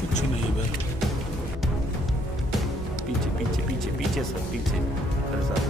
कुछ नहीं है पीछे पीछे पीछे पीछे सर पीछे सर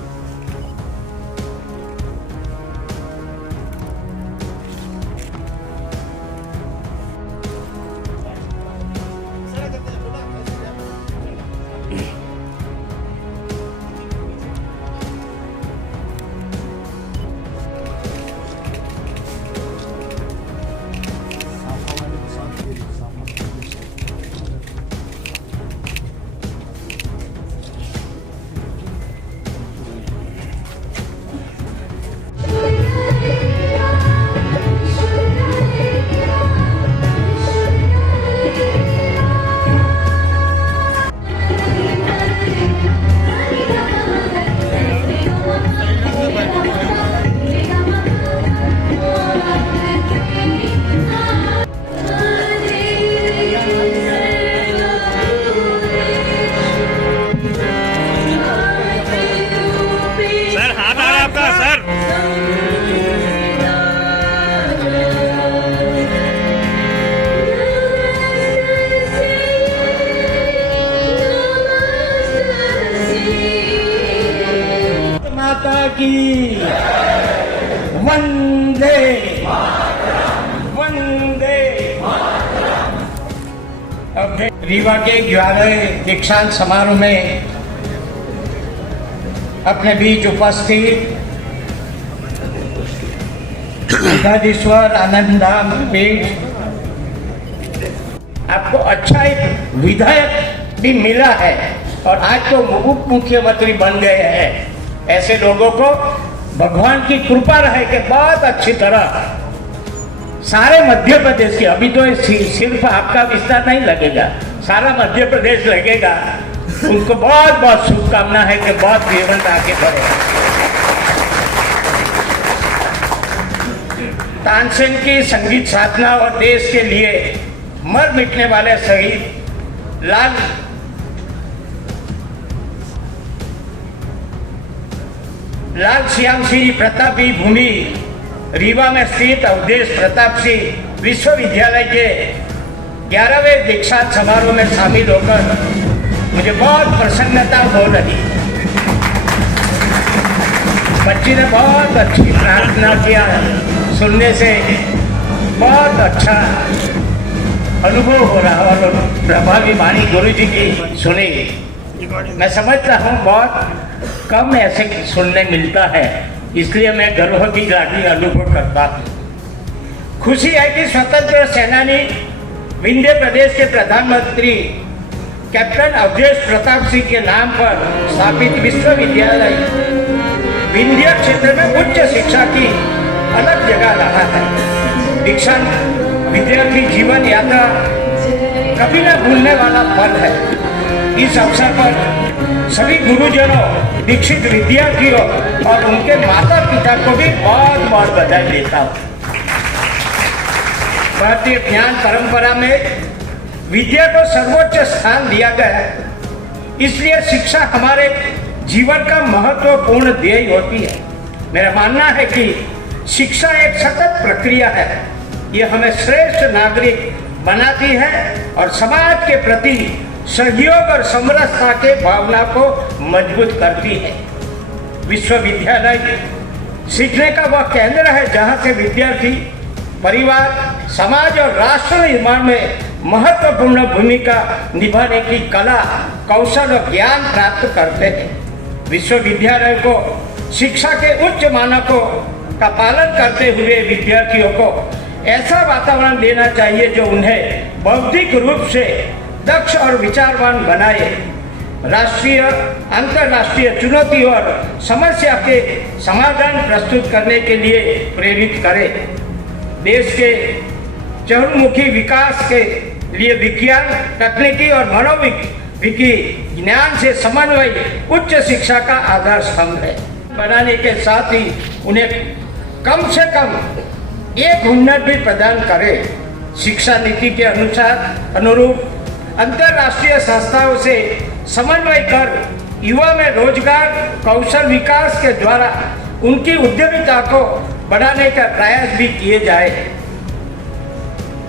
की वंदे वंदे। रीवा के 11वें दीक्षांत समारोह में अपने बीच उपस्थित विधाधीश्वर आनंदधाम पीठ, आपको अच्छा एक विधायक भी मिला है और आज तो उप मुख्यमंत्री बन गए हैं। ऐसे लोगों को भगवान की कृपा रहे कि बहुत अच्छी तरह सारे मध्य प्रदेश के, अभी तो सिर्फ आपका विस्तार नहीं लगेगा, सारा मध्य प्रदेश लगेगा। उनको बहुत बहुत शुभकामना है कि बहुत जीवन आगे बढ़े। तानसेन की संगीत साधना और देश के लिए मर मिटने वाले शहीद लाल श्याम सिंह प्रतापी भूमि रीवा में स्थित अवधेश प्रताप सिंह विश्वविद्यालय के 11वें दीक्षांत समारोह में शामिल होकर मुझे बहुत प्रसन्नता हो रही। बच्ची ने बहुत अच्छी प्रार्थना किया, सुनने से बहुत अच्छा अनुभव हो रहा और प्रभावी वाणी गुरु जी की सुनी। मैं समझता हूँ बहुत कम ऐसे सुनने मिलता है, इसलिए मैं गर्व की गाड़ी अनुभव करता हूँ। खुशी है कि स्वतंत्र सेनानी विंध्य प्रदेश के प्रधानमंत्री कैप्टन अवधेश प्रताप सिंह के नाम पर स्थापित विश्वविद्यालय विंध्य क्षेत्र में उच्च शिक्षा की अलग जगह रहा है। दीक्षांत विद्यार्थी जीवन यात्रा कभी न भूलने वाला पल है। इस अवसर पर सभी गुरुजनों, दीक्षित विद्यार्थियों और उनके माता पिता को भी बहुत बहुत बधाई देता हूँ। भारतीय ज्ञान परंपरा में विद्या को सर्वोच्च स्थान दिया गया है, इसलिए शिक्षा हमारे जीवन का महत्वपूर्ण ध्येय होती है। मेरा मानना है कि शिक्षा एक सतत प्रक्रिया है, यह हमें श्रेष्ठ नागरिक बनाती है और समाज के प्रति सहयोग और समरसता के भावना को मजबूत करती है। विश्वविद्यालय सीखने का वह केंद्र है जहां से विद्यार्थी परिवार, समाज और राष्ट्र निर्माण में महत्वपूर्ण भूमिका निभाने की कला, कौशल और ज्ञान प्राप्त करते हैं। विश्वविद्यालय को शिक्षा के उच्च मानकों का पालन करते हुए विद्यार्थियों को ऐसा वातावरण देना चाहिए जो उन्हें बौद्धिक रूप से दक्ष और विचारवान बनाए, राष्ट्रीय अंतर्राष्ट्रीय चुनौतियों और समस्या के समाधान प्रस्तुत करने के लिए प्रेरित करे। देश के चहुमुखी विकास के लिए विज्ञान, तकनीकी और मनोविज्ञान ज्ञान से समन्वय उच्च शिक्षा का आधार स्तंभ है। बनाने के साथ ही उन्हें कम से कम एक हुनर भी प्रदान करे। शिक्षा नीति के अनुरूप अंतर्राष्ट्रीय संस्थाओं से समन्वय कर युवा में रोजगार, कौशल विकास के द्वारा उनकी उद्यमिता को बढ़ाने का प्रयास भी किए जाए।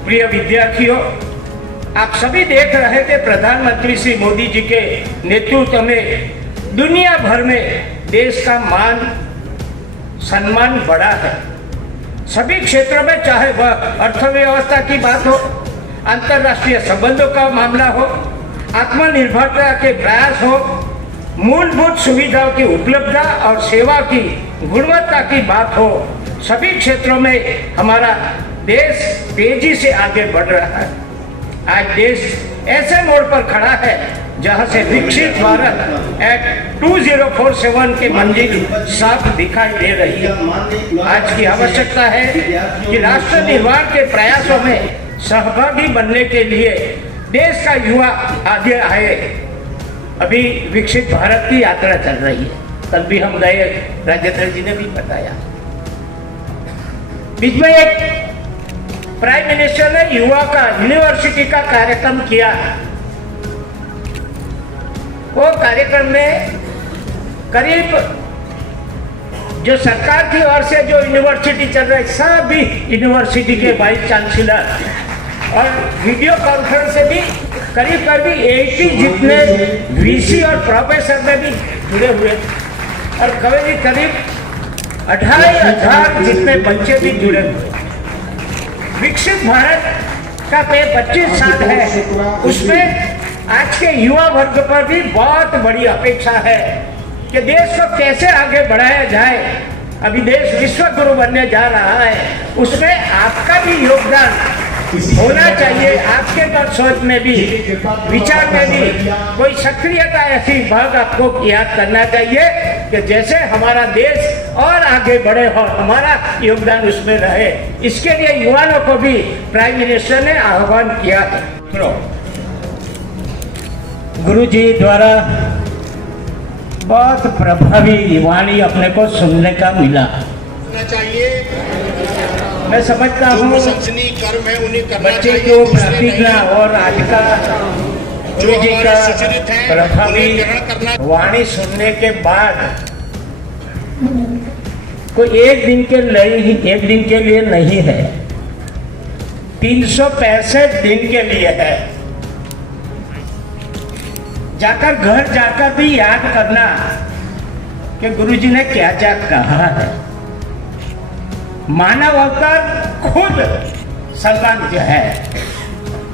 प्रिय विद्यार्थियों, आप सभी देख रहे थे प्रधानमंत्री श्री मोदी जी के नेतृत्व में दुनिया भर में देश का मान सम्मान बढ़ा है। सभी क्षेत्रों में, चाहे वह अर्थव्यवस्था की बात हो, अंतर्राष्ट्रीय संबंधों का मामला हो, आत्मनिर्भरता के प्रयास हो, मूलभूत सुविधाओं की उपलब्धता और सेवा की गुणवत्ता की बात हो, सभी क्षेत्रों में हमारा देश तेजी से आगे बढ़ रहा है। आज देश ऐसे मोड़ पर खड़ा है जहां से विकसित भारत एक्ट 2047 की मंजिल साफ दिखाई दे रही है। आज की आवश्यकता है कि राष्ट्र निर्माण के प्रयासों में सहभागी बनने के लिए देश का युवा आगे आए। अभी विकसित भारत की यात्रा चल रही है। कल भी हम गए, राजेंद्र जी ने भी बताया। बीच में एक प्राइम मिनिस्टर ने युवा का यूनिवर्सिटी का कार्यक्रम किया। वो कार्यक्रम में करीब जो सरकार की ओर से जो यूनिवर्सिटी चल रही, सभी यूनिवर्सिटी के वाइस चांसलर और वीडियो कॉन्फ्रेंस से भी करीब 80 जितने वीसी और प्रोफेसर में भी जुड़े हुए थे और करीब 28,000 जितने बच्चे भी जुड़े हुए। विकसित भारत का 25 साल है, उसमें आज के युवा वर्ग पर भी बहुत बड़ी अपेक्षा है कि देश को कैसे आगे बढ़ाया जाए। अभी देश विश्व गुरु बनने जा रहा है, उसमें आपका भी योगदान होना चाहिए। आपके पर सोच में भी, विचार में भी कोई सक्रियता ऐसी भाग आपको याद करना चाहिए कि जैसे हमारा देश और आगे बढ़े और हमारा योगदान उसमें रहे। इसके लिए युवाओं को भी प्राइम मिनिस्टर ने आह्वान किया है। गुरु जी द्वारा बहुत प्रभावी वाणी अपने को सुनने का मिला चाहिए। मैं समझता हूँ कर्म है उन्हें करना बच्चे चाहिए, को दूसरे प्रतिज्ञा नहीं। और आज का जो गुरु जी हमारे का सुचरित हैं, प्रभावी उन्हें ग्रहण करना। वाणी सुनने के बाद कोई एक दिन के लिए नहीं है, 365 दिन के लिए है। घर जाकर भी याद करना कि गुरुजी ने क्या क्या कहा है। मानव अवतार खुद सम्मान जो है,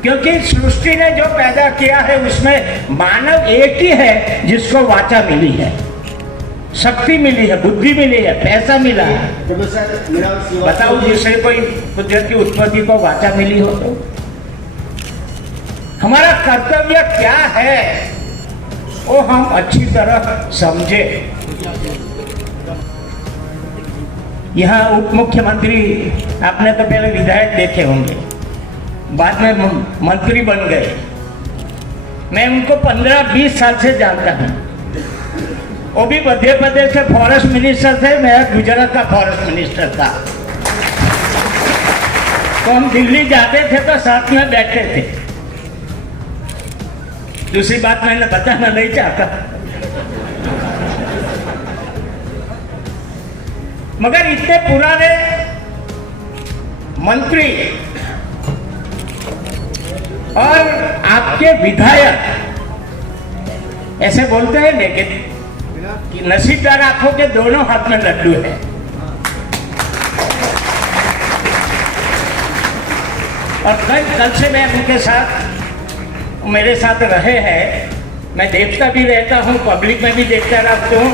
क्योंकि सृष्टि ने जो पैदा किया है उसमें मानव एक ही है जिसको वाचा मिली है, शक्ति मिली है, बुद्धि मिली है, पैसा मिला है। बताओ जिसे कोई कुदरत की उत्पत्ति को वाचा मिली हो तो हमारा कर्तव्य क्या है वो हम अच्छी तरह समझे। यहाँ उप मुख्यमंत्री आपने तो पहले विधायक देखे होंगे, बाद में मंत्री बन गए। मैं उनको 15-20 साल से जानता हूँ। वो भी मध्य प्रदेश के फॉरेस्ट मिनिस्टर थे, मैं गुजरात का फॉरेस्ट मिनिस्टर था। तो हम दिल्ली जाते थे तो साथ में बैठे थे। दूसरी बात मैंने बताना नहीं चाहता, मगर इतने पुराने मंत्री और आपके विधायक ऐसे बोलते हैं लेकिन कि नसीबदार आंखों के दोनों हाथ में लड्डू है। और कल से मैं उनके साथ, मेरे साथ रहे हैं। मैं देखता भी रहता हूँ, पब्लिक में भी देखता रहता हूँ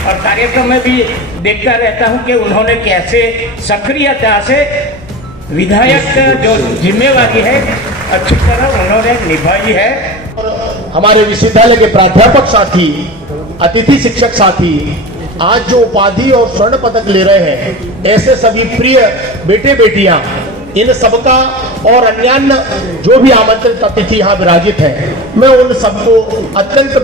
और कार्यक्रम में भी देखता रहता हूँ कि उन्होंने कैसे सक्रियता से विधायक जो जिम्मेवारी है अच्छी तरह उन्होंने निभाई है। हमारे विश्वविद्यालय के प्राध्यापक साथी, अतिथि शिक्षक साथी आज जो उपाधि और स्वर्ण पदक ले रहे हैं, ऐसे सभी प्रिय बेटे बेटियां, इन सबका और अन्यान्य जो भी आमंत्रित अतिथि यहाँ विराजित हैं, मैं उन सबको अत्यंत